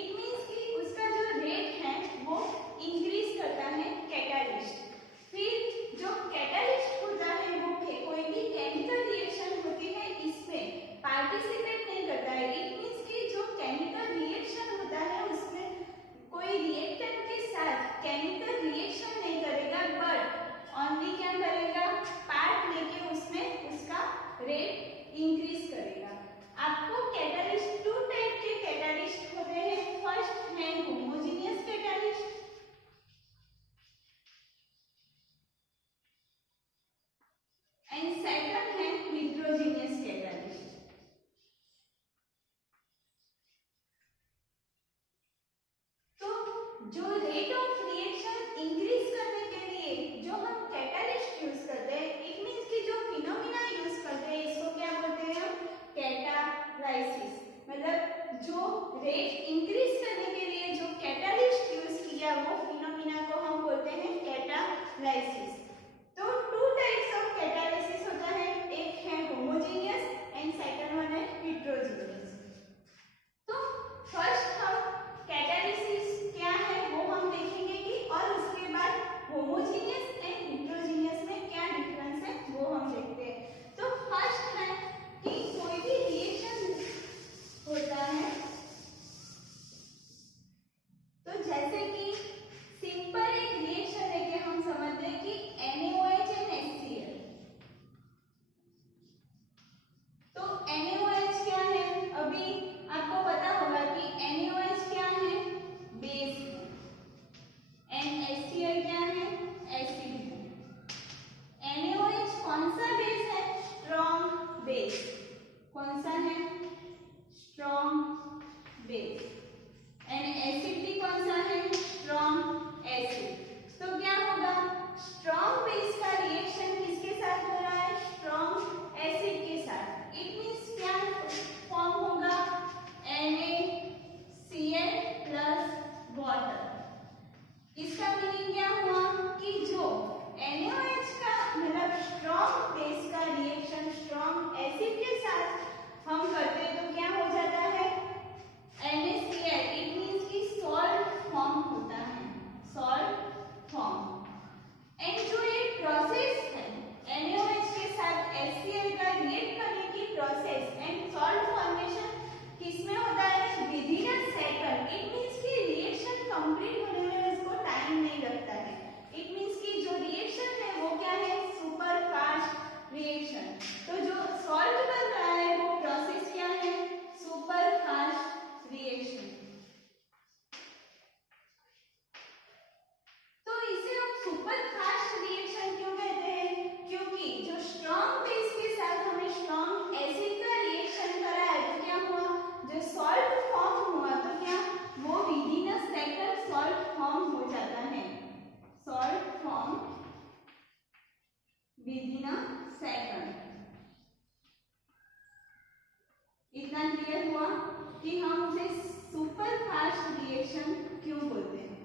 It means कि उसका जो रेट है वो इंक्रीज करता है कैटालिस्ट। फिर जो कैटालिस्ट होता है वो कोई भी केमिकल रिएक्शन होती है इसमें पार्टिसिपेट नहीं करता है। इट मीन्स कि जो केमिकल रिएक्शन होता है उसमें कोई रिएक्टेंट के साथ केमिकल रिएक्शन नहीं करेगा, बट ओनली क्या करेगा, पार्ट लेके उसमें उसका रेट इंक्रीज करेगा। आपको कैटालिस्ट टू टाइप के कैटालिस्ट होते हैं। फर्स्ट है होमोजेनियस कैटालिस्ट एंड सेकंड है हेटेरोजेनियस कैटालिस्ट। तो जो रेट ऑफ रिएक्शन इंक्रीज करने के लिए जो हम कैटालिस्ट यूज करते हैं, इट मींस कि जो फिनोमिना यूज करते हैं इसको क्या बोलते हैं हम, कैटालाइसिस। मतलब जो रेट इंक्रीज करने के लिए जो कैटालिस्ट यूज किया वो फिनोमिना को हम बोलते हैं कैटालाइसिस। तो टू टाइप्स ऑफ कैटालिसिस होता है, एक है होमोजेनियस एंड सेकंड वन है हेटेरोजेनियस। तो फर्स्ट हम कैटालिसिस क्या है वो हम देखेंगे कि, और उसके बाद होमोजेनियस एंड हेटेरोजेनियस में क्या डिफरेंस है वो हम देखते हैं। तो फर्स्ट है कि कोई भी रिएक्शन होता है, तो जैसे कि सिंपल एक रिएक्शन लेके हम समझते हैं कि NaOH एंड HCl। तो NaOH क्या है, अभी आपको पता होगा कि NaOH क्या है, बेस है, एंड HCl क्या है, एसिड है। NaOH कौन सा बेस है, स्ट्रॉन्ग बेस। कौन सा है, स्ट्रॉन्ग बेस। एंड एसिड भी कौन सा है, स्ट्रॉन्ग एसिड। तो क्या होगा, स्ट्रॉन्ग बेस का रिएक्शन किसके साथ हो रहा है, स्ट्रॉन्ग एसिड के साथ। इट मींस क्या फॉर्म होगा, NaCl प्लस वाटर। इसका मीनिंग क्या हुआ कि जो NaOH का मतलब स्ट्रॉन्ग बेस का रिएक्शन स्ट्रॉन्ग एसिड के साथ हम करते हैं तो क्या हो जाता है, NaCl। इट मींस कि सॉल्ट फॉर्म होता है, सॉल्ट फॉर्म। एंड जो ये प्रोसेस है NaOH के साथ HCl का रिएक्ट करने की प्रोसेस एंड सॉल्ट फॉर्मेशन किसमें होता है, within a second. It means कि रिएक्शन कंप्लीट होने में उसको टाइम नहीं लगता है। इट मींस कि जो रिएक्शन है वो क्या है, सुपर फास्ट रिएक्शन। तो जो सॉल्ट बन रहा है वो प्रोसेस क्या है, सुपर फास्ट रिएक्शन। तो इसे हम सुपर फास्ट रिएक्शन क्यों कहते हैं, क्योंकि जो स्ट्रॉन्ग बेस के साथ हमें स्ट्रॉन्ग एसिड का रिएक्शन करा है तो क्या हुआ, जो सॉल्ट फॉर्म हुआ तो क्या वो within a second salt form हो जाता है, salt form within a second. इतना क्लियर हुआ कि हम उसे सुपर फास्ट रिएक्शन क्यों बोलते हैं।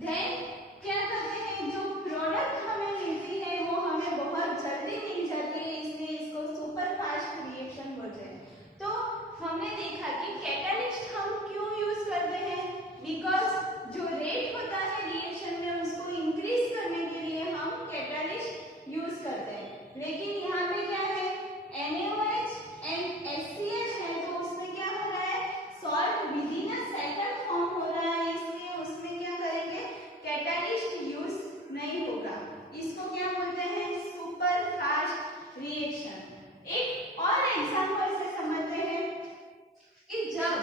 देन क्या करते हैं, जो प्रोडक्ट हमें मिलती है वो हमें बहुत जल्दी मिल जाती है, इसलिए इसको सुपर फास्ट रिएक्शन बोलते हैं। तो हमने देखा कि कैटालिस्ट हम क्यों यूज करते हैं, बिकॉज जो रेट होता है रिएक्शन में उसको इंक्रीज करने के लिए हम कैटालिस्ट यूज करते हैं। लेकिन यहाँ पे क्या है, NaOH एंड HCl है तो उसमें क्या हो रहा है, salt within a second form हो रहा है, इसलिए उसमें क्या करेंगे, कैटालिस्ट यूज नहीं होगा। इसको क्या बोलते हैं, सुपर फास्ट रिएक्शन। एक और एग्जांपल से समझते हैं कि जब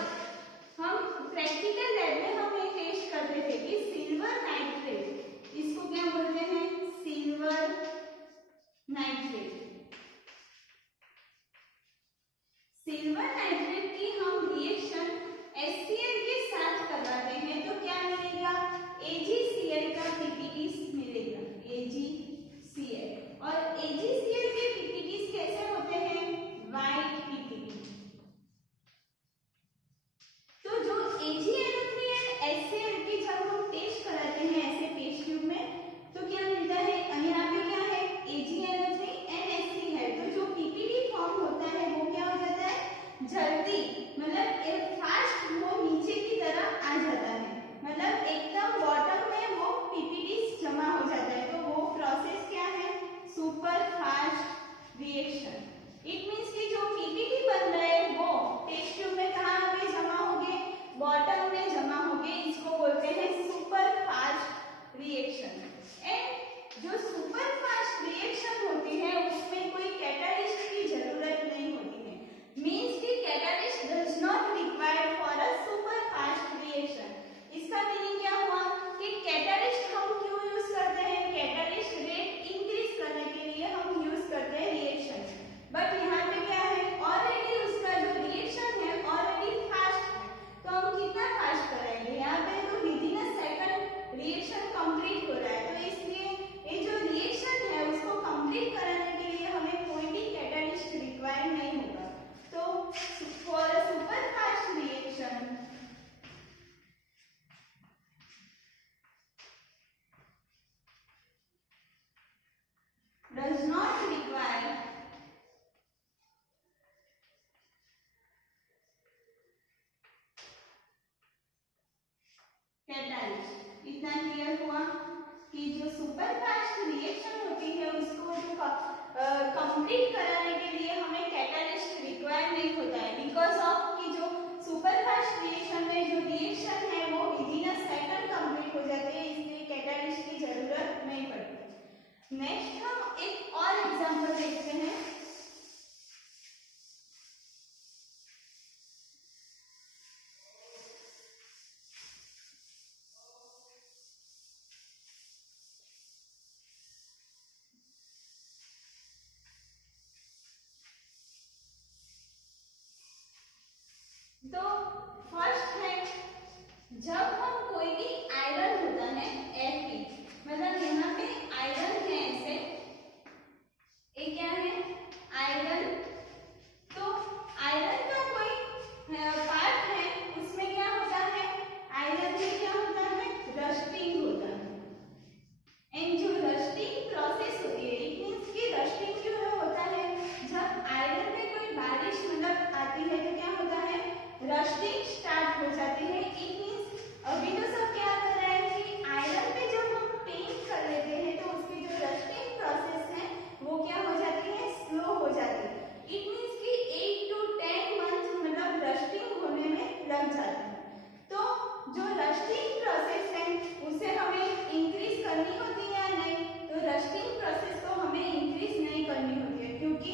हम प्रैक्टिकल लैब में हम एक टेस्ट करते थे कि सिल्वर नाइट्रेट, इसको क्या बोलते हैं, सिल्वर नाइट्रेट। सिल्वर नाइट्रेट की हम रिएक्शन HCl के साथ करवाते हैं तो क्या मिलेगा, AgCl का PPTs मिलेगा, AgCl। और AgCl के PPTs कैसे होते हैं, व्हाइट PPT। तो जो AgNO3 एंड HCl की जब हम टेस्ट कराते हैं ऐसे टेस्ट ट्यूब में तो क्या मिलता है, यहाँ पे क्या है, AgNO3 एंड HCl। तो जो PPT फॉर्म होता है वो क्या हो जाता है, जल्दी मतलब फास्ट वो नीचे की तरफ रिएक्शन। इट मीन्स कि जो पीपीटी बन रहा है वो टेस्ट ट्यूब में कहाँ पे जमा होंगे, बॉटम में जमा होंगे, इसको बोलते हैं सुपर फास्ट रिएक्शन। एंड जो सुपर फास्ट रिएक्शन होती है उसमें कोई कैटालिस्ट की जरूरत नहीं होती है, मीन्स कि catalyst does not required for a super fast reaction. इसका मीनिंग क्या हुआ कि कैटालिस्ट हम क्यों यूज करते हैं, कैटालिस्ट रेट इंक्रीज करने के लिए हम यूज करते हैं रिएक्शन। बट यहाँ पे क्या है, ऑलरेडी उसका जो रिएक्शन है ऑलरेडी फास्ट है, तो हम कितना फास्ट कराएंगे, यहाँ पे तो within a second reaction complete हो रहा है, तो इसलिए ये जो रिएक्शन है उसको कंप्लीट कराने के लिए हमें कोई भी कैटालिस्ट रिक्वायर नहीं होगा। तो for a super fast reaction does not require catalyst. इतना क्लियर हुआ कि जो सुपर फास्ट रिएक्शन होती है उसको जो कंप्लीट कराने के लिए हमें कैटालिस्ट रिक्वायर नहीं होता है, बिकॉज ऑफ कि जो सुपर फास्ट रिएक्शन में जो रिएक्शन है वो विदिन अ सेकंड कंप्लीट हो जाती है, इसलिए कैटालिस्ट की जरूरत नहीं पड़ती। नेक्स्ट हम एक और एग्जांपल देखते हैं। तो फर्स्ट है, जब हम कोई भी आयरन होता है Fe, मतलब यहाँ पे आयरन है ऐसे, ये क्या है आयरन, तो आयरन का कोई पार्ट है उसमें क्या होता है, आयरन में क्या होता है रस्टिंग होता है। एंड जो रस्टिंग प्रोसेस होती है, इट मीन्स कि रस्टिंग क्यों होता है, जब आयरन में कोई बारिश मतलब आती है तो क्या होता है रस्टिंग स्टार्ट हो जाती है। इट मीन्स अभी तो सब क्या कर रहा है कि आयरन पे जब हम पेंट कर लेते हैं तो उसकी जो रस्टिंग प्रोसेस है वो क्या हो जाती है स्लो हो जाती है। इट मीन्स कि 8 to 10 मंथ मतलब रस्टिंग होने में लग जाते हैं। तो जो रस्टिंग प्रोसेस है उसे हमें इंक्रीज करनी होती है या नहीं, तो रस्टिंग प्रोसेस को हमें इंक्रीज नहीं करनी होती है, क्योंकि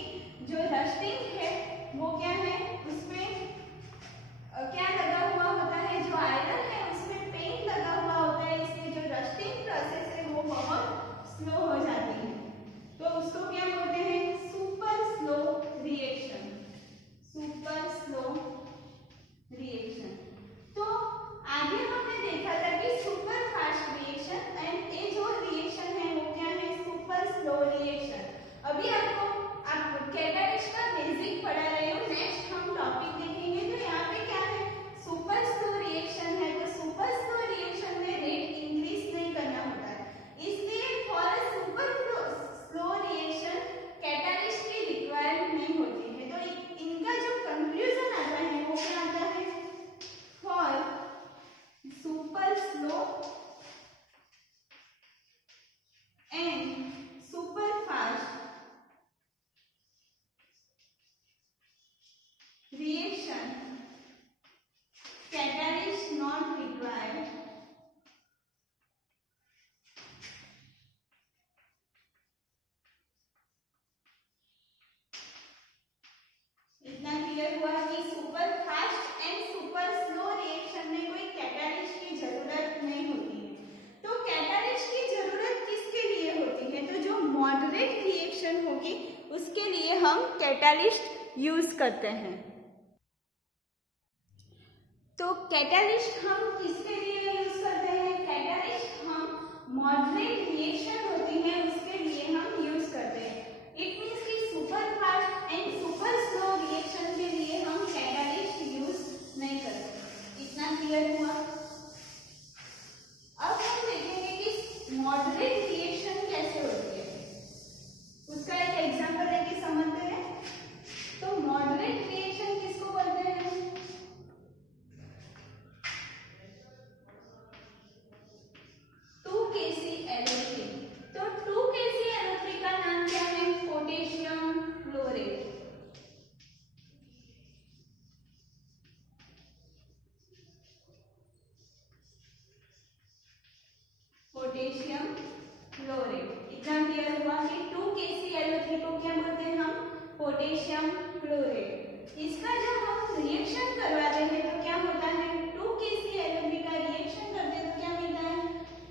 जो रस्टिंग है वो क्या है उसमें क्या लगा हुआ होता है, जो आयरन है उसमें पेंट लगा हुआ होता है, इसलिए जो रस्टिंग प्रोसेस है वो बहुत स्लो हो जाती है। तो उसको क्या बोलते हैं super slow reaction, super slow reaction. तो आगे हमने देखा था कि सुपर फास्ट रिएक्शन एंड ये जो रिएक्शन है वो क्या है सुपर स्लो रिएक्शन। अभी आपको आप कैटालिस्ट का बेसिक पढ़ा रहे हो, नेक्स्ट हम टॉपिक देखेंगे। तो यहाँ पे क्या है सुपर स्लो रिएक्शन है, तो सुपर स्लो रिएक्शन में रेट इंक्रीज नहीं करना होता है, इसलिए for a super slow reaction catalyst की रिक्वायरमेंट नहीं होती है। तो इनका जो कंक्लूजन आता है वो क्या आता है, for super slow and super fast reaction catalyst not required, इतना क्लियर हुआ कि super fast and super slow reaction में कोई कैटालिस्ट की जरूरत नहीं होती है। तो कैटालिस्ट की जरूरत किसके लिए होती है, तो जो मॉडरेट रिएक्शन होगी उसके लिए हम कैटालिस्ट यूज करते हैं। तो कैटालिस्ट हम किसके लिए यूज करते हैं, कैटालिस्ट हम मॉडरेट रिएक्शन होती है उसके लिए हम यूज करते हैं। इट मीन्स कि super fast and super slow reaction के लिए हम कैटालिस्ट यूज नहीं करते। इतना क्लियर हुआ। अब हम देखेंगे कि मॉडरेट रिएक्शन कैसे होती है, उसका एक एग्जांपल लेके समझते हैं। तो मॉडरेट रिएक्शन किसको बोलते हैं, KClO3। तो पोटेशियम क्लोराइड। इसका जब हम रिएक्शन करवाते हैं तो क्या होता है, 2KCl का रिएक्शन करते हैं तो क्या मिलता है,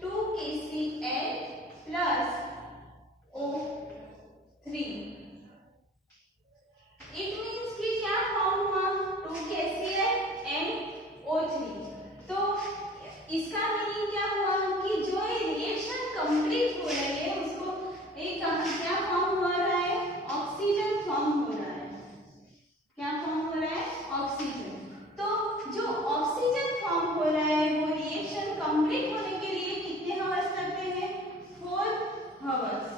2KCl plus O3। It means कि क्या फॉर्म हुआ, 2KCl and O3। तो इसका मीनिंग क्या हुआ कि जो ये रिएक्शन कंप्लीट हो रही है उसको एक क्या फॉर्म हो रहा है, ऑक्सीजन फॉर्म हो रहा है। क्या फॉर्म हो रहा है, ऑक्सीजन। तो जो ऑक्सीजन फॉर्म हो रहा है वो रिएक्शन कंप्लीट होने के लिए कितने आवर्स लगते हैं, 4 आवर्स।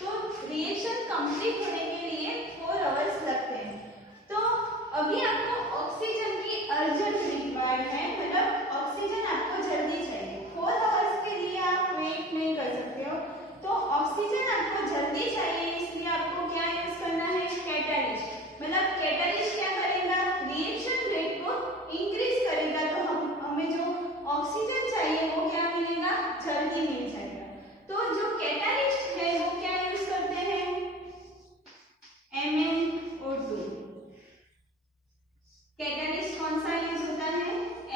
तो रिएक्शन कंप्लीट होने के लिए 4 आवर्स लगते हैं। तो अभी आपको ऑक्सीजन की अर्जेंट रिक्वायर्ड है, मतलब ऑक्सीजन आपको जल्दी चाहिए। 4 आवर्स के लिए आप वेट नहीं कर सकते हो, तो ऑक्सीजन आपको जल्दी चाहिए, इसलिए आपको क्या यूज करना है, कैटालिस्ट। मतलब कैटालिस्ट क्या करेगा, रिएक्शन रेट को इंक्रीज करेगा, तो हमें जो ऑक्सीजन चाहिए वो क्या मिलेगा, जल्दी मिल जाएगा। तो जो कैटालिस्ट है वो क्या यूज करते हैं, MnO2। कैटालिस्ट कौन सा यूज होता है,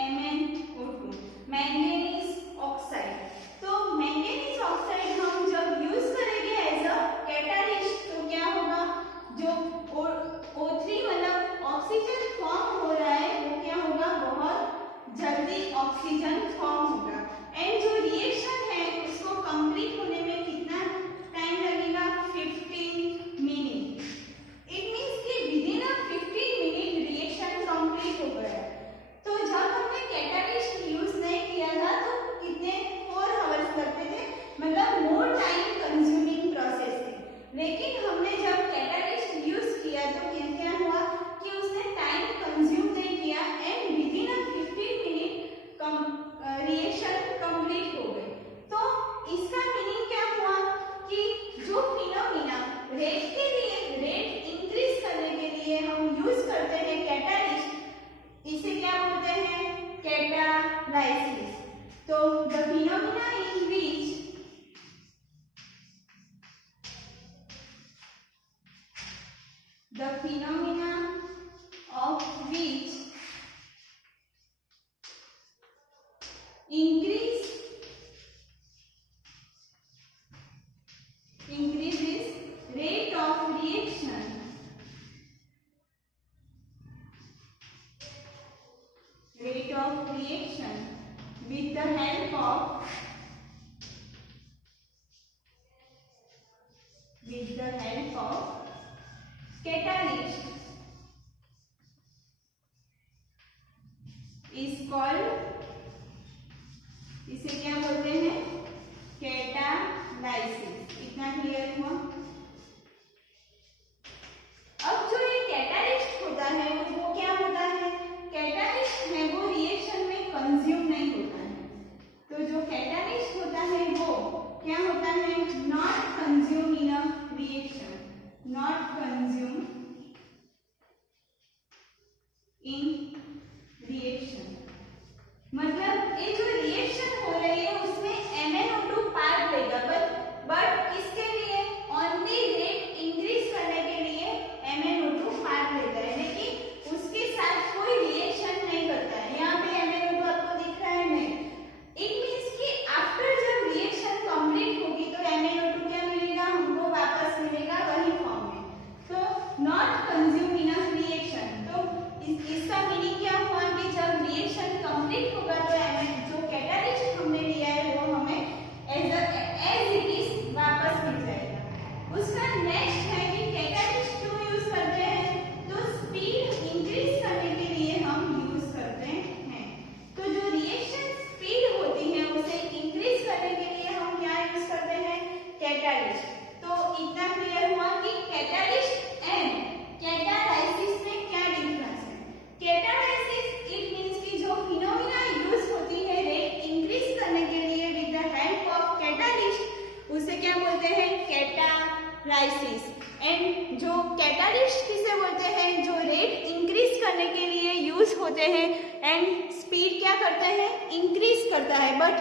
MnO2, मैंगनीज ऑक्साइड। तो मैंगनीज ऑक्साइड हम जब यूज करेंगे एज अ कैटालिस्ट तो क्या होगा, जो O3 मतलब ऑक्सीजन फॉर्म हो रहा है वो क्या होगा, बहुत जल्दी ऑक्सीजन फॉर्म होगा। एंड जो रिएक्शन है उसको कंप्लीट होने में कितना टाइम लगेगा, 15 मिनट। इट मीन्स कि विदिन 15 मिनट रिएक्शन कंप्लीट हो गया। तो जब हमने कैटालिस्ट यूज नहीं किया था तो कितने 4 आवर्स लगते थे, मतलब मोर टाइम कंज्यूमिंग प्रोसेस थी। लेकिन हमने जब कैटालिस्ट यूज किया तो क्या हुआ कि उसने टाइम कंज्यूम नहीं किया and within 15 minute reaction complete हो गई। तो इसका मीनिंग क्या हुआ कि जो फिनोमिना रेट के लिए, रेट इंक्रीज करने के लिए हम यूज करते हैं कैटालिस्ट, इसे क्या बोलते हैं, कैटालाइसिस। तो the phenomena in which the phenomena of which increases rate of reaction with the help of catalyst is called, इसे क्या बोलते हैं, कैटालाइसिस। इतना क्लियर हुआ। अब जो ये कैटालिस्ट होता है वो क्या होता है, कैटालिस्ट है वो रिएक्शन में कंज्यूम नहीं होता है। तो जो कैटालिस्ट होता है वो क्या होता है, not consume in a reaction, not consume in reaction. मतलब ये जो रिएक्शन हो रही है उसमें MnO2 पार्ट लेगा, बट इसके लिए ओनली रेट इंक्रीज करने के लिए MnO2 पार्ट लेता है, लेकिन उसके साथ कोई रिएक्शन नहीं करता है। यहाँ पे MnO2 आपको दिख रहा है नहीं। इट मीन्स कि आफ्टर जब रिएक्शन कंप्लीट होगी तो MnO2 क्या मिलेगा, हमको वापस मिलेगा वही फॉर्म में। तो not consume in a reaction. तो इसका मीनिंग क्या हुआ कि जब रिएक्शन कंप्लीट होगा तो जो कैटालिस्ट हमने लिया है वो हमें एज इट इज वापस मिल जाएगा। उसका नेक्स्ट है कि कैटालिस्ट क्यों यूज करते हैं, तो स्पीड इंक्रीज करने के लिए हम यूज करते हैं। तो जो रिएक्शन स्पीड होती है उसे इंक्रीज करने के लिए हम क्या यूज करते हैं, कैटालिस्ट। तो इतना क्लियर हुआ कि कैटालिस्ट एंड कैटालाइसिस में क्या डिफरेंस है। कैटालाइसिस इट मींस कि जो फिनोमिना यूज होती है रेट इंक्रीज करने के लिए with the help of catalyst, उसे क्या बोलते हैं, कैटालाइसिस। एंड जो कैटालिस्ट किसे बोलते हैं, जो रेट इंक्रीज करने के लिए यूज होते हैं एंड स्पीड क्या करते हैं, इंक्रीज करता है, बट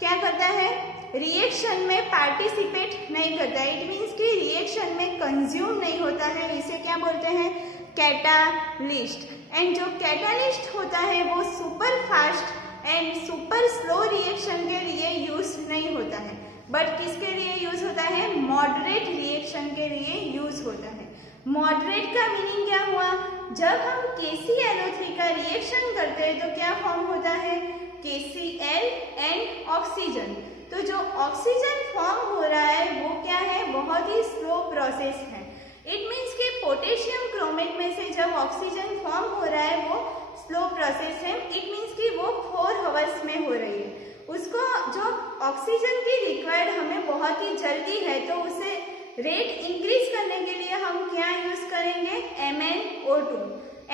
क्या करता है, रिएक्शन में पार्टिसिपेट नहीं करता है, इट मीन्स कि रिएक्शन में कंज्यूम नहीं होता है, इसे क्या बोलते हैं, कैटालिस्ट। एंड जो कैटालिस्ट होता है वो super fast and super slow reaction के लिए यूज नहीं होता है, बट किसके लिए यूज होता है, मॉडरेट रिएक्शन के लिए यूज होता है। मॉडरेट का मीनिंग क्या हुआ, जब हम KClO3 का रिएक्शन करते हैं तो क्या फॉर्म होता है, KCl एंड ऑक्सीजन। तो जो ऑक्सीजन फॉर्म हो रहा है वो क्या है, बहुत ही स्लो प्रोसेस है। इट मीन्स कि पोटेशियम क्रोमेट में से जब ऑक्सीजन फॉर्म हो रहा है वो स्लो प्रोसेस है, इट मीन्स कि वो 4 आवर्स में हो रही है। उसको जो ऑक्सीजन की रिक्वायर्ड हमें बहुत ही जल्दी है, तो उसे रेट इंक्रीज करने के लिए हम क्या यूज करेंगे, MnO2।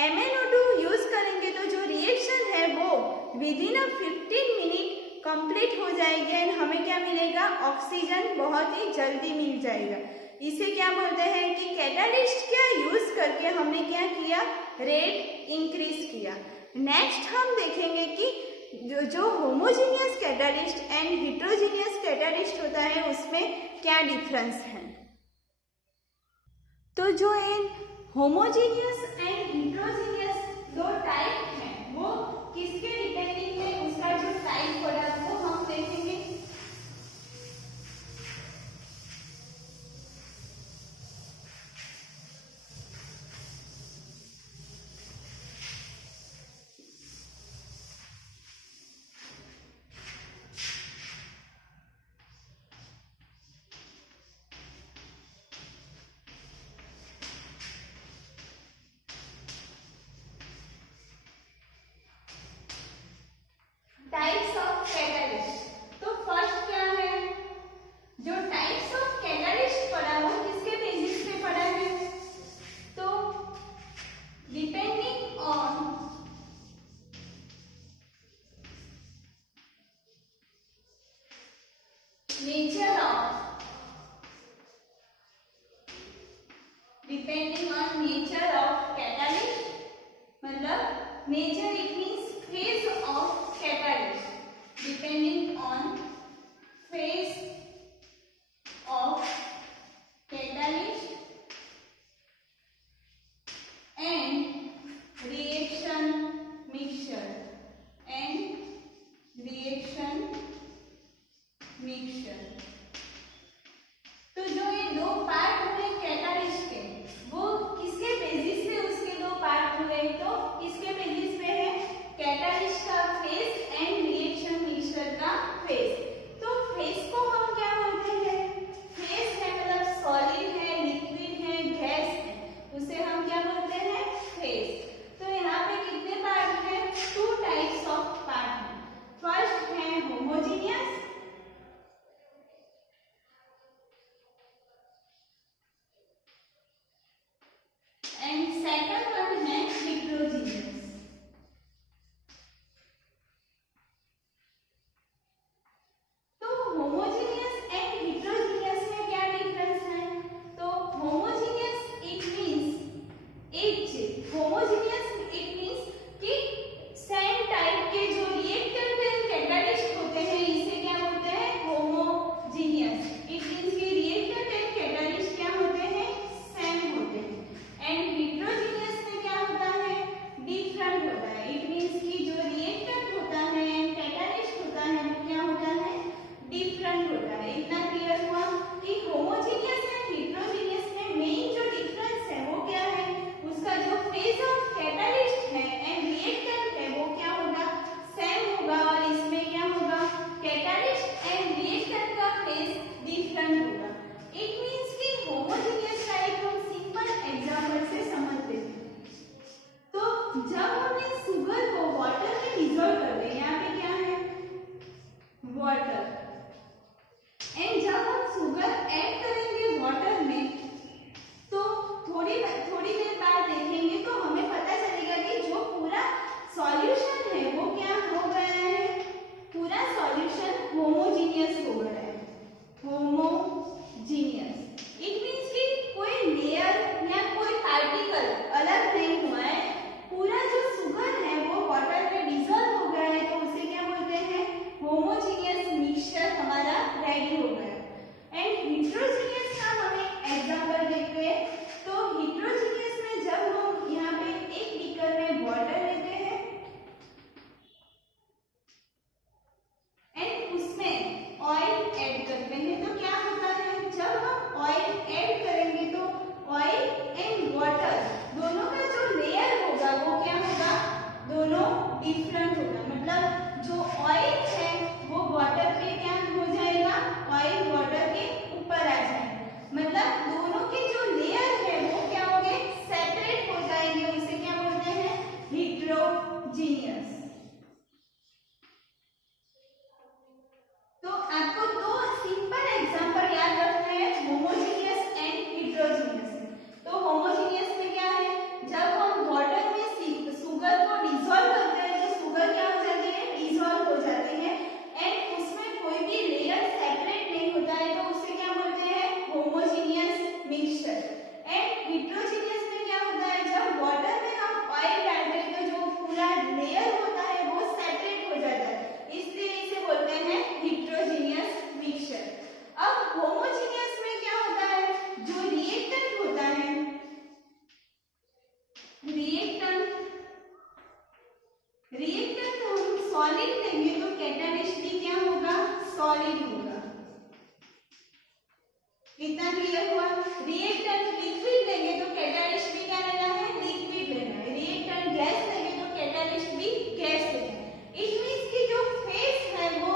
MnO2 यूज करेंगे तो जो रिएक्शन है वो विदिन 15 मिनट कंप्लीट हो जाएगी एंड हमें क्या मिलेगा, ऑक्सीजन बहुत ही जल्दी मिल जाएगा। इसे क्या बोलते हैं कि कैटालिस्ट क्या यूज करके हमने क्या किया, रेट इंक्रीज किया। नेक्स्ट हम देखेंगे कि जो homogeneous catalyst and heterogeneous catalyst होता है उसमें क्या डिफरेंस है। तो जो इन होमोजीनियस एंड हेटेरोजीनियस दो टाइप हैं वो किसके डिपेंडिंग है, उसका जो टाइप पड़ा वो हम देखेंगे। Types of catalyst. तो फर्स्ट क्या है, जो टाइप्स ऑफ कैटालिस्ट पढ़ा वो किसके बेसिस पे पढ़ा है, तो depending on nature of, depending on nature of catalyst, मतलब nature it means phase of catalyst, depending on phase of catalyst and reaction mixture तो जो ये दो पार्ट हुए कैटालिस्ट के वो किसके बेसिस पे उसके दो पार्ट हुए, तो किसके बेसिस पे है, कैटालिस्ट का फेज एंड रिएक्शन मिक्सचर का फेज। तो फेज को हम क्या बोलते हैं, फेज है मतलब सॉलिड है, लिक्विड है, गैस है, उसे हम क्या बोलते हैं, फेज। तो यहाँ पे कितने पार्ट हैं, 2 टाइप्स ऑफ पार्ट हैं। फर्स्ट है होमोजीनियस एंड सेकंड वन है heterogeneous. Phase of catalyst solid लेंगे तो कैटालिस्ट भी क्या होगा, सॉलिड होगा। इतना क्लियर हुआ। रिएक्टेंट लिक्विड लेंगे तो कैटालिस्ट भी क्या लेना है, लिक्विड लेना है। रिएक्टेंट गैस लेंगे तो कैटालिस्ट भी गैस लेना है। इट मींस कि जो फेस है वो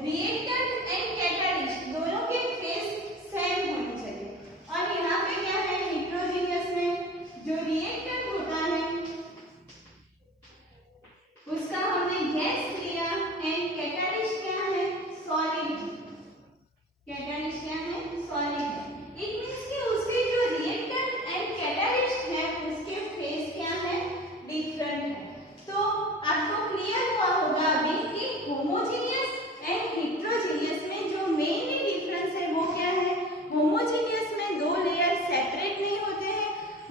रिएक्टेंट एंड कैटालिस्ट दोनों के फेस सेम होने चाहिए। और यहाँ पे क्या है, हेट्रोजीनियस में जो रिएक्टेंट होता है उसका हमने गैस लिया एंड कैटालिस्ट क्या है, सॉलिड। कैटालिस्ट क्या है, सॉलिड है। इट मींस कि उसके जो रिएक्टेंट एंड कैटालिस्ट है उसके फेस क्या है, डिफरेंट है। तो आपको क्लियर हुआ होगा अभी कि होमोजीनियस एंड हेट्रोजीनियस में जो मेन डिफरेंस है वो क्या है। होमोजीनियस में दो लेयर सेपरेट नहीं होते हैं,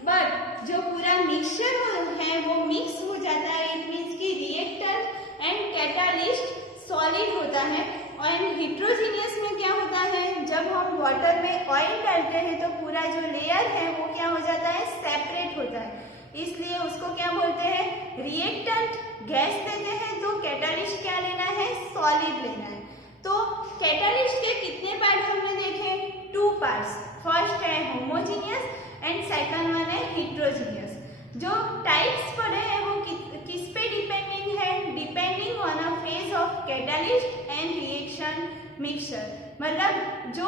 बट जो पूरा मिक्सचर है वो मिक्स हो जाता है। इट मींस कि रिएक्टेंट एंड कैटालिस्ट सॉलिड होता है। और हेट्रोजीनियस में क्या होता है, जब हम वाटर में ऑयल डालते हैं तो पूरा जो लेयर है वो क्या हो जाता है, सेपरेट होता है। इसलिए उसको क्या बोलते हैं, रिएक्टेंट गैस लेते हैं तो कैटालिस्ट क्या लेना है, सॉलिड लेना है। तो कैटालिस्ट के कितने पार्ट हमने देखे, 2 पार्ट्स। फर्स्ट है होमोजीनियस एंड सेकंड वन है हेट्रोजीनियस। जो टाइप्स पढ़े हैं वो किस पे डिपेंडिंग है, depending on a phase of catalyst and reaction mixture. मतलब जो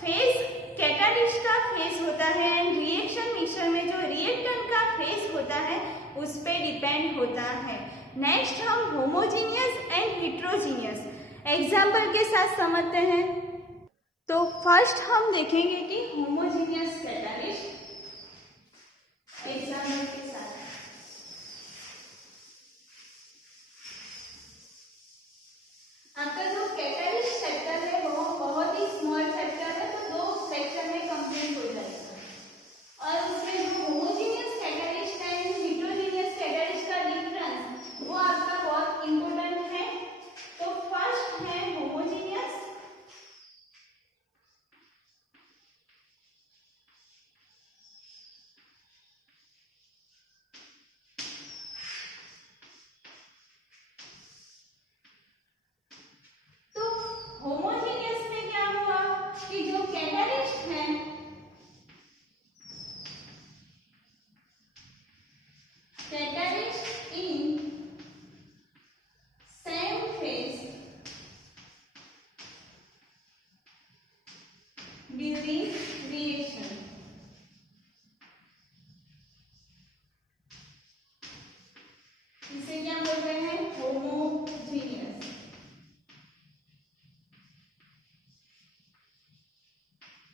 फेज कैटालिस्ट का फेज होता है एंड रिएक्शन मिक्सचर में जो रिएक्टेंट का फेज होता है उस पे डिपेंड होता है। नेक्स्ट हम होमोजीनियस एंड हेट्रोजीनियस एग्जाम्पल के साथ समझते हैं। तो फर्स्ट हम देखेंगे कि होमोजीनियस कैटालिस्ट एग्जाम्पल के साथ। आपका जो कैटालिस्ट सेक्टर है वो बहुत ही स्मॉल सेक्टर है, तो 2 सेक्शन में कंप्लीट हो जाएगा। और उसमें जो होमोजीनियस कैटालिस्ट है हेट्रोजीनियस कैटालिस्ट का डिफरेंस वो आपका बहुत इंपॉर्टेंट है। तो फर्स्ट है होमोजीनियस, होमोजीनियस में क्या हुआ कि जो कैटालिस्ट है catalyst in same phase during reaction, इसे क्या बोलते हैं, होमोजीनियस।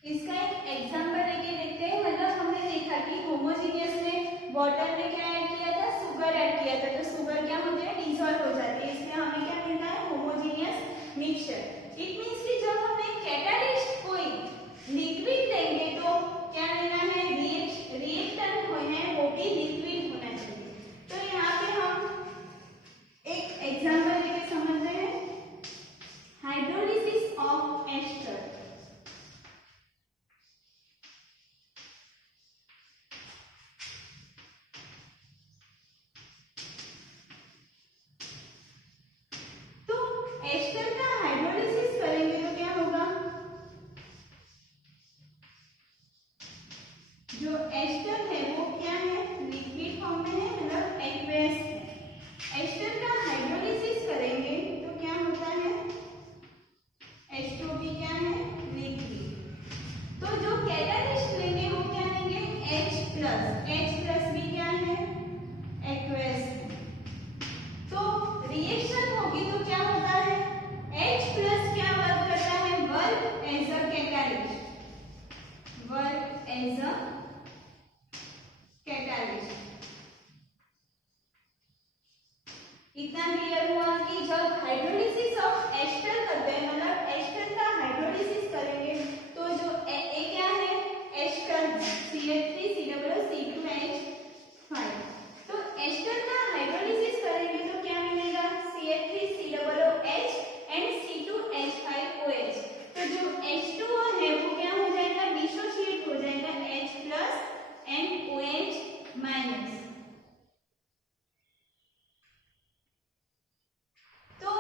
इसका एक एग्जांपल लेके देखते हैं। मतलब हमने देखा कि होमोजीनियस में वाटर में क्या ऐड किया था, शुगर ऐड किया था, तो शुगर क्या होती है, डिसॉल्व हो जाती है। इसलिए हमें क्या मिलता है, होमोजीनियस मिक्सचर। इट मींस कि जब हमें कैटालिस्ट कोई लिक्विड लेंगे तो क्या लेना है, रिएक्टेंट है वो भी लिक्विड होना चाहिए। तो यहाँ पे हम एक एग्जांपल लेके समझते हैं, हाइड्रोलिसिस ऑफ एस्टर। एस्टर का हाइड्रोलिसिस करेंगे तो क्या होगा, जो एस्टर है वो क्या है, लिक्विड फॉर्म में है, मतलब एक्वेस है। एस्टर का हाइड्रोलिसिस करेंगे तो क्या होता है, H2 क्या है, लिक्विड। तो जो कैटालिस्ट लेंगे वो क्या लेंगे, H+ भी क्या है, एक्वेस है। तो रिएक्शन होगी तो क्या होता है, H+ क्या वर्क करता है, work as a catalyst, work as a catalyst. इतना क्लियर हुआ कि जब हाइड्रोलिसिस ऑफ एस्टर करते हैं, मतलब एस्टर का हाइड्रोलिसिस करेंगे तो जो ए क्या है, एस्टर CH3COO2H5। तो एस्टर का हाइड्रोलिसिस करेंगे तो क्या मिलेगा, CH3COOH एंड C2H5OH। तो जो H2O है वो क्या हो जाएगा, डिसोसिएट हो जाएगा H+ एंड OH-। तो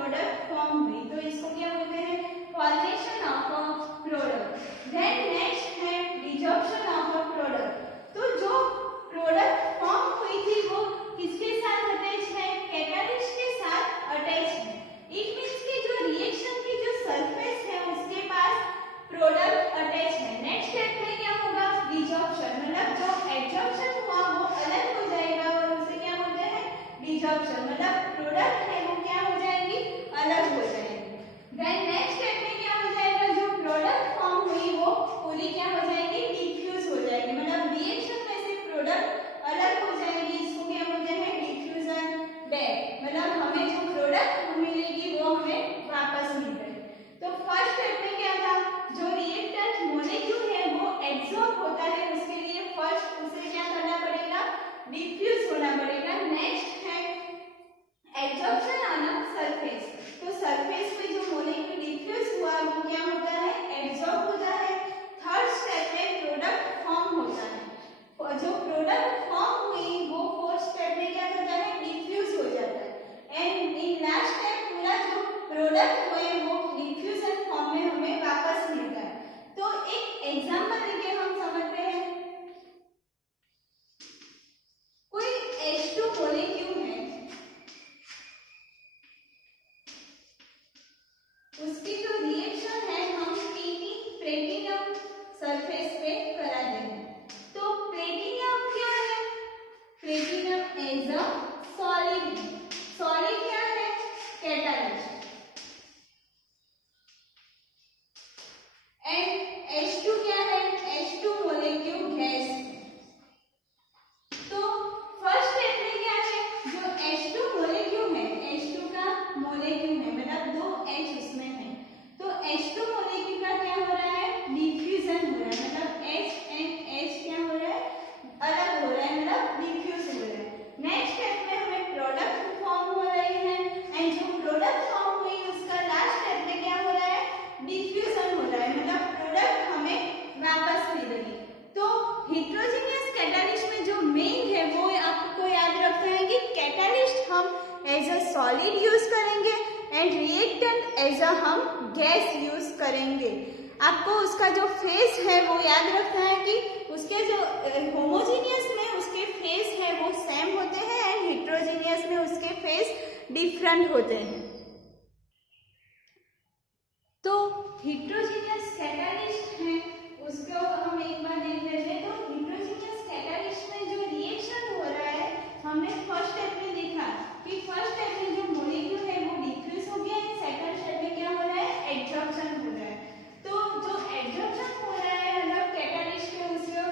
प्रोडक्ट फॉर्म हुई, तो इसको क्या बोलते हैं, formation of a product. Then next है डिजॉर्प्शन ऑफ अ प्रोडक्ट। तो जो प्रोडक्ट फॉर्म हुई थी वो किसके साथ अटैच है, कैटालिस्ट के साथ अटैच है। इट मींस कि जो रिएक्शन की जो सरफेस है उसके पास प्रोडक्ट अटैच है। नेक्स्ट स्टेप में क्या होगा, डिजॉर्प्शन, मतलब जो एडजॉर्प्शन हुआ वो अलग हो जाएगा और उसे क्या बोलते हैं, डिजॉर्प्शन, मतलब प्रोडक्ट है वो क्या हो जाएंगी, अलग हो जाएंगी। देन नेक्स्ट स्टेप में क्या हो जाएगा, जो प्रोडक्ट फॉर्म हुई वो पूरी क्या हो जाएगी, डिफ्यूज हो जाएगी, मतलब रिएक्शन में से प्रोडक्ट अलग हो जाएगी। इसको क्या बोलते हैं, डिफ्यूजन बैक, मतलब हमें जो प्रोडक्ट मिलेगी वो हमें वापस मिल जाएगी। तो फर्स्ट स्टेप में क्या था, जो रिएक्टेंट मॉलिक्यूल है वो एब्सॉर्ब होता है, उसके लिए फर्स्ट उसे क्या करना पड़ेगा, डिफ्यूज होना पड़ेगा। नेक्स्ट है एब्जॉर्प्शन ऑन अ सरफेस, तो सरफेस पे जो मॉलिक्यूल डिफ्यूज हुआ वो क्या होता है, एब्सॉर्ब होता है। थर्ड स्टेप में प्रोडक्ट फॉर्म होता है, और जो प्रोडक्ट फॉर्म हुई वो फोर्थ स्टेप में क्या होता है, डिफ्यूज हो जाता है। एंड इन लास्ट स्टेप पूरा जो प्रोडक्ट हुए वो डिफ्यूजन फॉर्म में हमें वापस मिलता है। तो एक एग्जांपल लेके हम समझते हैं, कोई H2 मॉलिक्यूल है, उसकी जो रिएक्शन है हम प्लेटिनम सरफेस पे करा देंगे। तो प्लेटिनम क्या है, platinum as a solid, solid क्या है, कैटालिस्ट। एंड H2 क्या है, H2 मॉलिक्यूल गैस। तो फर्स्ट स्टेप में क्या है, जो H2 मॉलिक्यूल है, H2 का मॉलिक्यूल है, मतलब दो H उसमें है, तो H2 मॉलिक्यूल का क्या हो रहा है, डिफ्यूजन हो रहा है, मतलब H एंड H क्या हो रहा है, अलग हो रहा है, मतलब डिफ्यूज हो रहा है। नेक्स्ट स्टेप में हमें प्रोडक्ट फॉर्म हो रही है, एंड जो प्रोडक्ट फॉर्म हुई उसका लास्ट स्टेप में क्या हो रहा है, डिफ्यूजन हो रहा है, मतलब प्रोडक्ट हमें वापस मिल रही है। तो हेटेरोजेनियस कैटालिस्ट में जो मेन है वो आपको याद रखना है कि कैटालिस्ट हम एज अ सॉलिड यूज करेंगे एंड रिएक्टेंट एज अ हम गैस यूज करेंगे। आपको उसका जो फेस है वो याद रखना है कि उसके जो होमोजेनियस में उसके फेस है वो सेम होते हैं एंड हेटेरोजेनियस में उसके फेस डिफरेंट होते हैं। तो हेटेरोजेनियस कैटालिस्ट है उसको हम एक बार देख लेते हैं। तो हेटेरोजेनियस कैटालिस्ट में जो रिएक्शन हो रहा है हमने फर्स्ट स्टेप में देखा कि फर्स्ट स्टेप में जो मॉलिक्यूल है वो डिफ्यूज हो गया है, सेकंड स्टेप में क्या हो रहा है, एडजॉर्प्शन हो रहा है। तो जो एडजॉर्प्शन हो रहा है मतलब कैटालिस्ट में उसको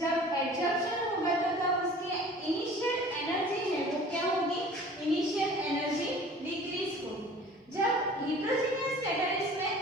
जब एडजॉर्प्शन होगा तो तब उसकी इनिशियल एनर्जी है वो क्या होगी, इनिशियल एनर्जी डिक्रीज होगी। जब हेटेरोजेनियस कैटालिस्ट में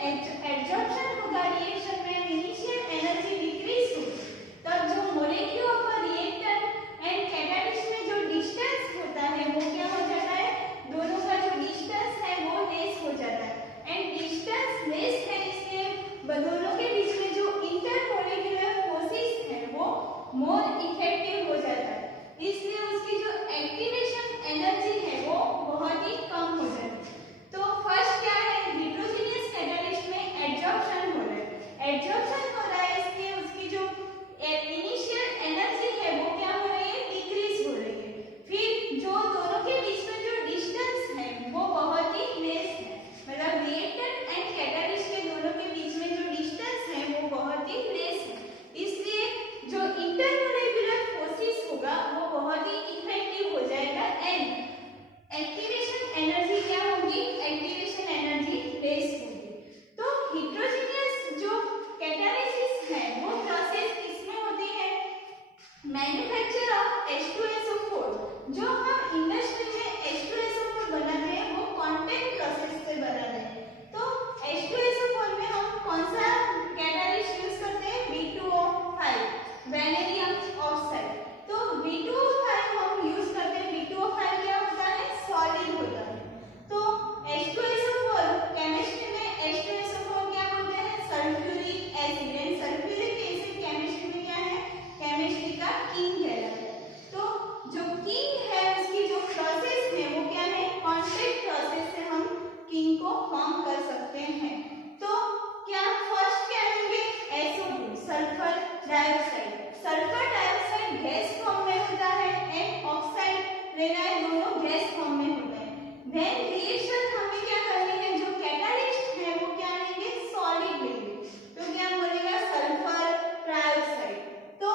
sulphur dioxide. Sulphur dioxide gas form में होता है एंड ऑक्साइड लेना है, दोनों गैस फॉर्म में होते हैं। देन रिएक्शन हमें क्या करनी है, जो कैटालिस्ट है वो क्या लेंगे, सॉलिड लेंगे। तो क्या बोलेगा, सल्फर ट्राइऑक्साइड। तो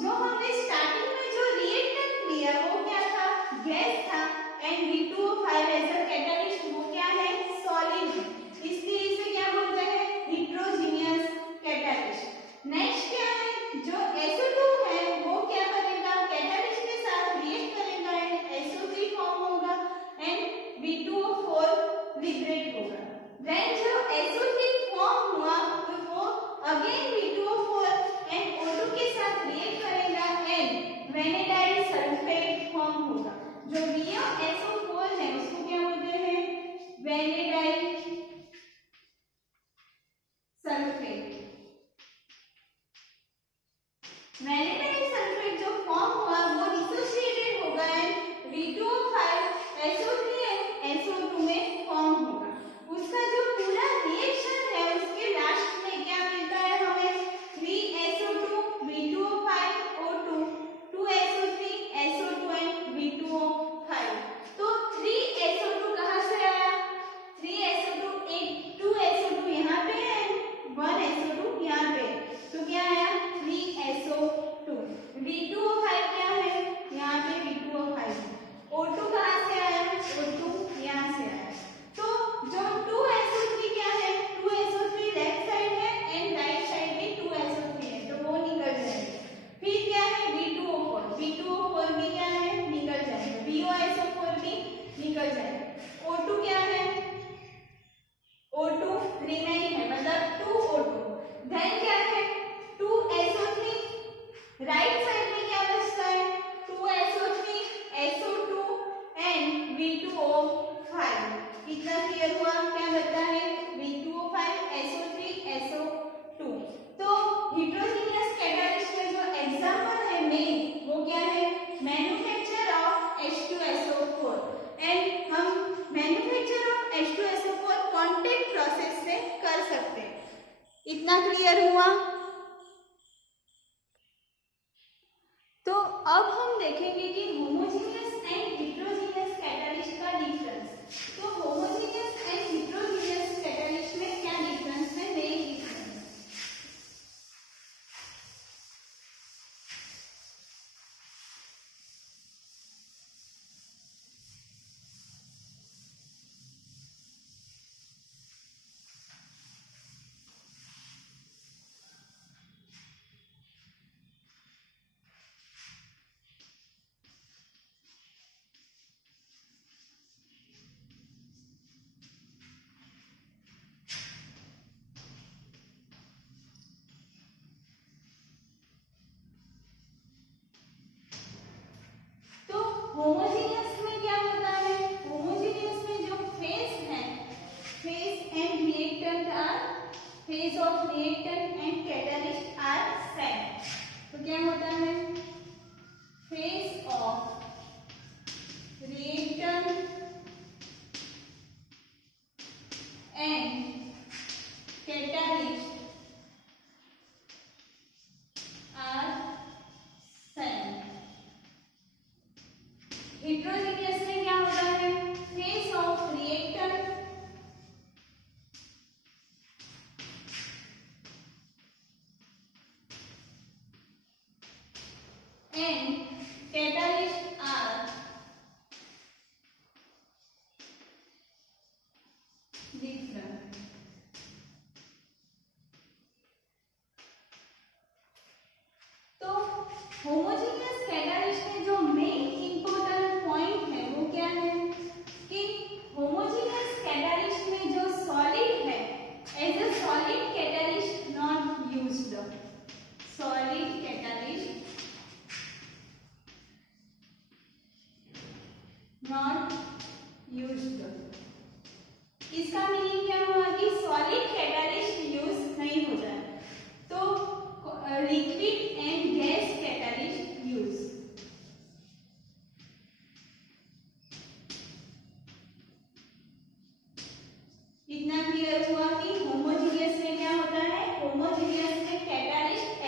जो हमने स्टार्टिंग में जो रिएक्टेंट लिया वो क्या था, गैस था and V2O5 as a catalyst वो क्या है, सॉलिड है, इसलिए इसे क्या बोलते हैं, हिट्रोजीनियस कैटालिस्ट। नेक्स्ट क्या है, जो SO2 है वो क्या करेगा, कैटालिस्ट के साथ रिएक्ट करेगा एंड SO3 फॉर्म होगा एंड V2O4 लिबरेट होगा। देन जो SO3 फॉर्म हुआ तो वो अगेन V2O4 एंड O2 के साथ रिएक्ट करेगा एंड वेनेडाइल सल्फेट फॉर्म होगा। जो VOSO4 है उसको क्या बोलते हैं, वेनेडाइल सल्फेट। वेनेडाइल सल्फेट जो फॉर्म हुआ वो डिसोसिएटेड होगा and V2O5 SO3 and SO2 में फॉर्म होगा। उसका जो पूरा रिएक्शन है उसके लास्ट में क्या मिलता है हमें, 3SO2 V2O5 O2 2SO3 SO2 and V2O5। तो 3SO2 कहाँ से आया, 3SO2 2SO2 यहाँ पे है, 1SO2 यहाँ पे, तो क्या आया 3SO2। V2O5 क्या है, यहाँ पे V2O5। O2 कहाँ से आया, O2 यहाँ से आया। तो जो 2SO3 क्या है, 2SO3 लेफ्ट साइड है एंड राइट साइड भी 2SO3 है, तो वो निकल जाएगा। फिर क्या है, V2O4, V2O4 भी क्या है, निकल जाएगा, VOSO4 भी निकल जाएगा। O2 क्या है, O2 रिमेन है, मतलब 2O2। देन क्या है, 2SO3, राइट साइड में क्या बचता है, 2SO3 SO2 एंड V2O5। कितना क्लियर हुआ, क्या बचता है, V2O5 SO3 SO2। तो हिट्रोजीनियस कैटालिस्ट में जो एग्जांपल है मेन वो क्या है, मैन्युफैक्चर ऑफ H2SO4 एंड हम manufacture of H2SO4 contact process से कर सकते हैं। इतना क्लियर हुआ। तो अब हम देखेंगे कि होमोजेनियस एंड हिट्रोजीनियस कैटालिस्ट का डिफरेंस। तो होमोजेनियस एंड हिट्रोजीनियस कैटालिस्ट में क्या डिफरेंस है, मेन डिफरेंस। होमोजेनियस में क्या होता है, होमोजेनियस में जो फेज है, phase and reactant are, phase of reactant and catalyst are same. तो क्या होता है, phase of reactant and catalyst are same. Heterogeneous में क्या होता है, phase of reactant and catalyst are different. तो होमोजेनियस कैटालिस्ट में जो मेन इंपॉर्टेंट पॉइंट है वो क्या है कि होमोजेनियस कैटालिस्ट में जो सॉलिड है as a solid catalyst not used, solid catalyst not used. इसका मीनिंग क्या हुआ कि सॉलिड कैटालिस्ट यूज नहीं होता है, तो liquid and gas catalyst use. इतना क्लियर हुआ कि होमोजेनियस में क्या होता है, होमोजेनियस में कैटालिस्ट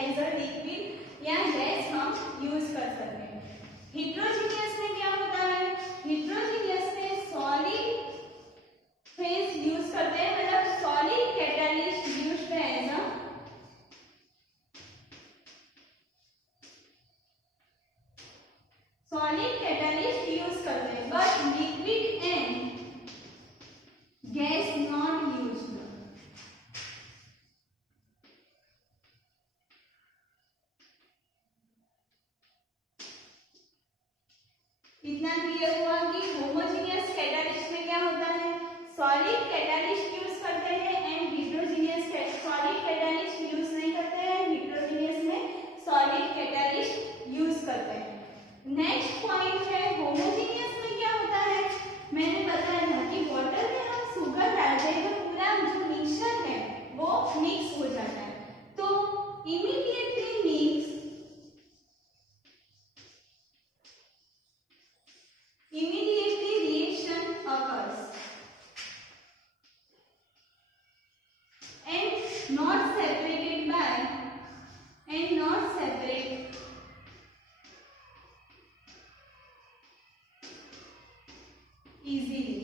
इतना क्लियर हुआ कि होमोजेनियस कैटालिस्ट में क्या होता है, सॉलिड कैटालिस्ट यूज करते हैं and heterogeneous solid catalyst use नहीं करते हैं, हिट्रोजीनियस में सॉलिड कैटालिस्ट यूज करते हैं। नेक्स्ट पॉइंट है होमोजेनियस में क्या होता है, मैंने बताया था कि वाटर में हम शुगर डालते हैं तो पूरा जो मिक्सचर है वो मिक्स हो जाता है, तो immediately reaction occurs and not separated easily।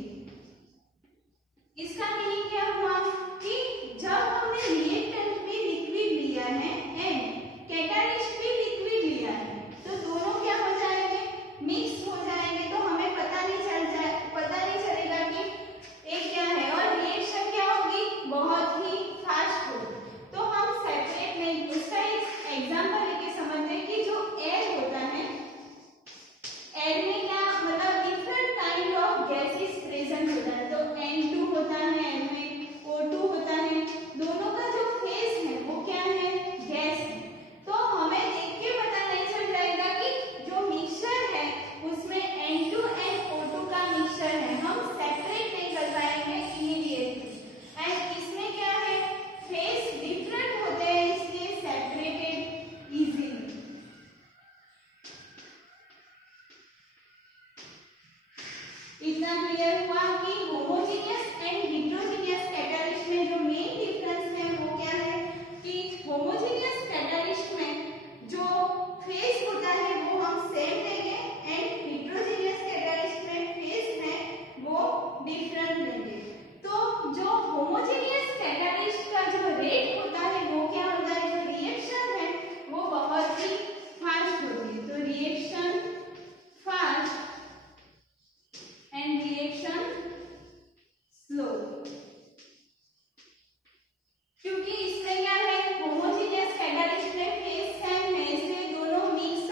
इसका मीनिंग क्या हुआ कि जब हमने रिएक्टेंट भी लिक्विड लिया है एंड कैटालिस्ट भी लिक्विड लिया है तो दोनों क्या हो जाएंगे, मिक्स हो जाएंगे, तो हमें पता नहीं चलेगा कि एक क्या है और रिएक्शन क्या होगी, बहुत ही फास्ट होगी। तो हम सेपरेट नहीं, उसका एक एग्जांपल लेके समझते हैं कि जो एयर होता है, एयर में क्या मतलब different kind of gases present होता है, तो N2 होता है, एयर में O2 होता है, दोनों का जो फेस है वो क्या है, गैस है। तो हमें देख के पता नहीं चल जाएगा कि जो मिक्सचर है उसमें N2 एंड O2 का मिक्सचर है, हम सेपरेट नहीं कर पाएंगे इमीडिएटली। एंड इसमें क्या है, फेस डिफरेंट होते हैं इसलिए सेपरेटेड इजीली। इतना क्लियर हुआ कि होमोजेनियस एंड हिट्रोजीनियस कैटालिस्ट में जो मेन डिफरेंस है वो क्या है कि होमोजेनियस कैटालिस्ट में जो फेस होता है वो हम सेम लेंगे एंड हिट्रोजीनियस कैटालिस्ट में फेस है वो डिफरेंट लेंगे। तो जो होमोजेनियस कैटालिस्ट का जो रेट होता है वो क्या होता है, जो रिएक्शन है वो बहुत ही फास्ट होती है, तो reaction fast and reaction slow। क्योंकि इसमें क्या है, होमोजेनियस कैटालिस्ट में फेस सेम है इसलिए दोनों मिक्स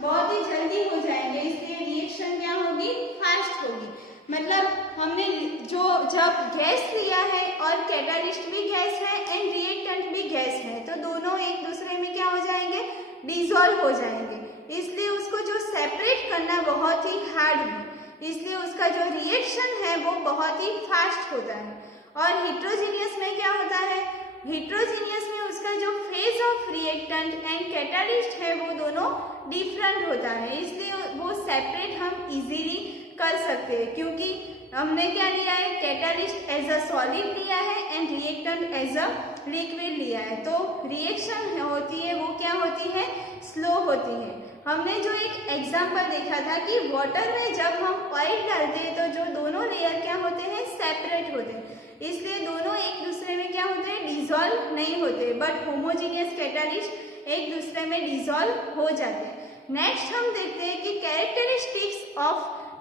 बहुत ही जल्दी हो जाएंगे, इसलिए रिएक्शन क्या होगी, फास्ट होगी। मतलब हमने जो जब गैस लिया है और कैटालिस्ट भी गैस है एंड रिएक्टेंट भी गैस है तो दोनों एक दूसरे में क्या हो जाएंगे, डिसॉल्व हो जाएंगे, इसलिए उसको जो सेपरेट करना बहुत ही हार्ड है, इसलिए उसका जो रिएक्शन है वो बहुत ही फास्ट होता है। और हिट्रोजीनियस में क्या होता है, हिट्रोजीनियस में उसका जो phase of reactant and catalyst है वो दोनों डिफरेंट होता है, इसलिए वो सेपरेट हम इजीली कर सकते हैं क्योंकि हमने क्या लिया है, कैटालिस्ट एज अ सॉलिड लिया है and reactant as a liquid लिया है, तो रिएक्शन होती है वो क्या होती है, स्लो होती है। हमने जो एक एग्जाम्पल देखा था कि वाटर में जब हम ऑयल डालते हैं तो जो दोनों लेयर क्या होते हैं, सेपरेट होते हैं, इसलिए दोनों एक दूसरे में क्या होते हैं, डिसॉल्व नहीं होते, बट होमोजेनियस कैटालिस्ट एक दूसरे में डिसॉल्व हो जाते हैं। नेक्स्ट हम देखते हैं कि कैरेक्टरिस्टिक्स ऑफ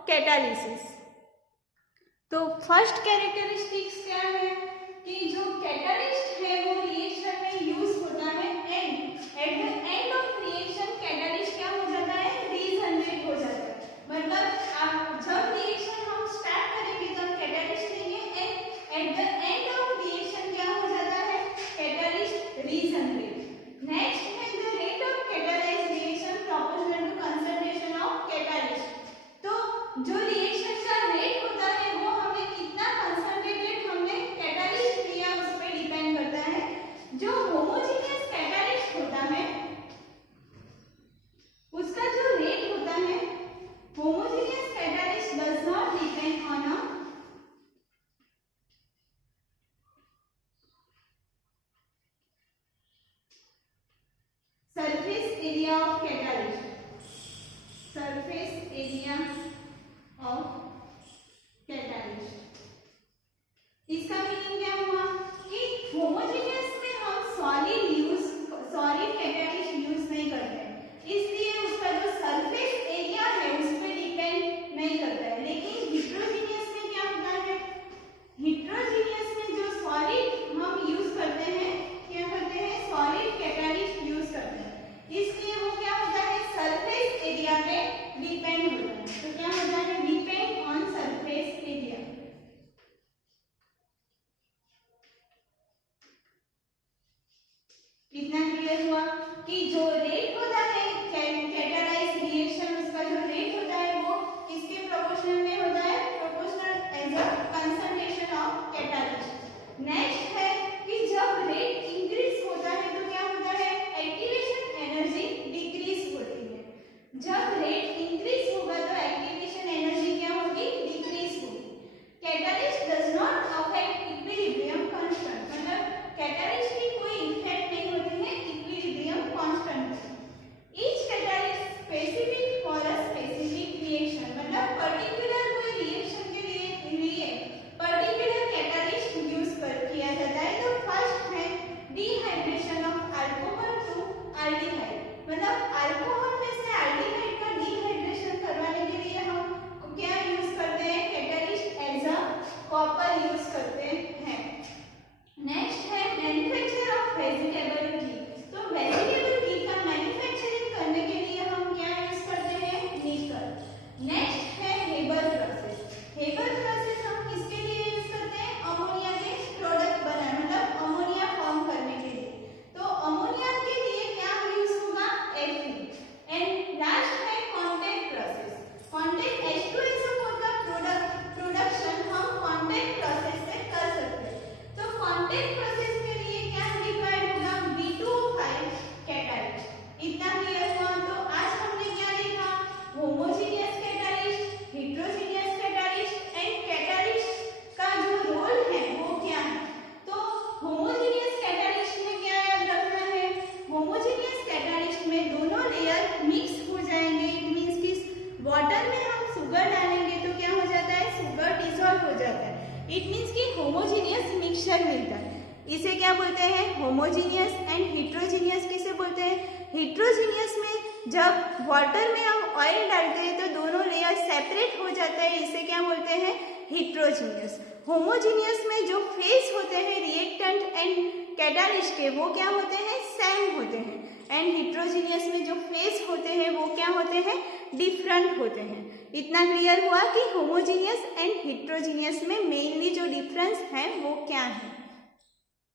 कैटालिसिस। तो फर्स्ट कैरेक्टरिस्टिक्स क्या है कि जो कैटालिस्ट है वो रिएक्शन में यूज होता है and at the end of reaction catalyst क्या हो जाता है, डिजनरेट हो जाता है। मतलब जब रिएक्शन हम स्टार्ट करेंगे तो हम कैटालिस्ट लेंगे and at the end of reaction क्या हो जाता है, कैटालिस्ट रीजनरेट। नेक्स्ट है the rate of catalyse reaction proportional to concentration of catalyst. तो जो रिएक्शन का रेट होता है वो हमें कितना कंसंट्रेटेड हमने कैटालिस्ट लिया उस पर डिपेंड करता है। जो होमोजेनियस कैटालिस्ट होता है उसका जो रेट होता है, homogeneous catalyst does not depend on a surface area of catalyst, surface area of catalyst। इसका मीनिंग क्या हुआ कि होमोजेनियस में हम सॉलिड कैटालिस्ट यूज नहीं करते, इसलिए उसका जो सरफेस एरिया है उस पर डिपेंड नहीं करता है। लेकिन हिट्रोजीनियस में क्या होता है, हिट्रोजीनियस में जो सॉलिड हम यूज करते हैं, क्या करते हैं, सॉलिड कैटालिस्ट यूज करते हैं, इसलिए वो क्या होता है, सरफेस एरिया पे डिपेंड होता है। तो क्या मतलब अल्कोहल में से एल्डिहाइड का डिहाइड्रेशन करवाने के लिए हम क्या यूज करते हैं, catalyst as a copper use करते हैं। नेक्स्ट है मैन्युफैक्चर ऑफ वेजिटेबल घी। तो वेजिटेबल घी का मैन्युफैक्चरिंग करने के लिए हम क्या यूज करते हैं, निकल। नेक्स्ट है हेबर प्रोसेस। हेबर प्रोसेस हम किसके लिए यूज करते हैं, अमोनिया के प्रोडक्ट बनाने, मतलब अमोनिया फॉर्म करने के लिए। तो अमोनिया के लिए क्या यूज होगा, Fe। एंड लास्ट है कॉन्टैक्ट प्रोसेस। कॉन्टैक्ट H2SO4 का प्रोडक्शन हम कॉन्टैक्ट प्रोसेस से कर सकते हैं। तो कॉन्टैक्ट प्रोसेस के लिए क्या रिक्वायर्ड होगा, B2O5 कैटालिस्ट। इतना क्लियर हुआ। तो आज हमने क्या देखा, homogeneous catalyst, heterogeneous catalyst and catalyst का जो रोल है वो क्या है। तो होमोजेनियस कैटालिस्ट में क्या याद रखना है, होमोजेनियस कैटालिस्ट में दोनों लेयर मिक्स हो जाएंगे। इट मींस कि वाटर में हम शुगर डालेंगे तो क्या हो जाता है, शुगर डिसॉल्व हो जाता है। इट मींस कि होमोजेनियस मिक्सचर मिलता है। इसे क्या बोलते हैं, होमोजेनियस। एंड हेटेरोजेनियस किसे बोलते हैं, हेटेरोजेनियस में जब वाटर में हम ऑयल डालते हैं तो दोनों लेयर सेपरेट हो जाता है, इसे क्या बोलते हैं, हेटेरोजेनियस। होमोजेनियस में जो फेस होते हैं रिएक्टेंट एंड कैटालिस्ट के वो क्या होते हैं, सेम होते हैं। एंड हेटेरोजेनियस में जो फेस होते हैं वो क्या होते हैं, डिफरेंट होते हैं। इतना क्लियर हुआ कि होमोजेनियस एंड हेटेरोजेनियस में मेनली जो डिफरेंस है वो क्या है।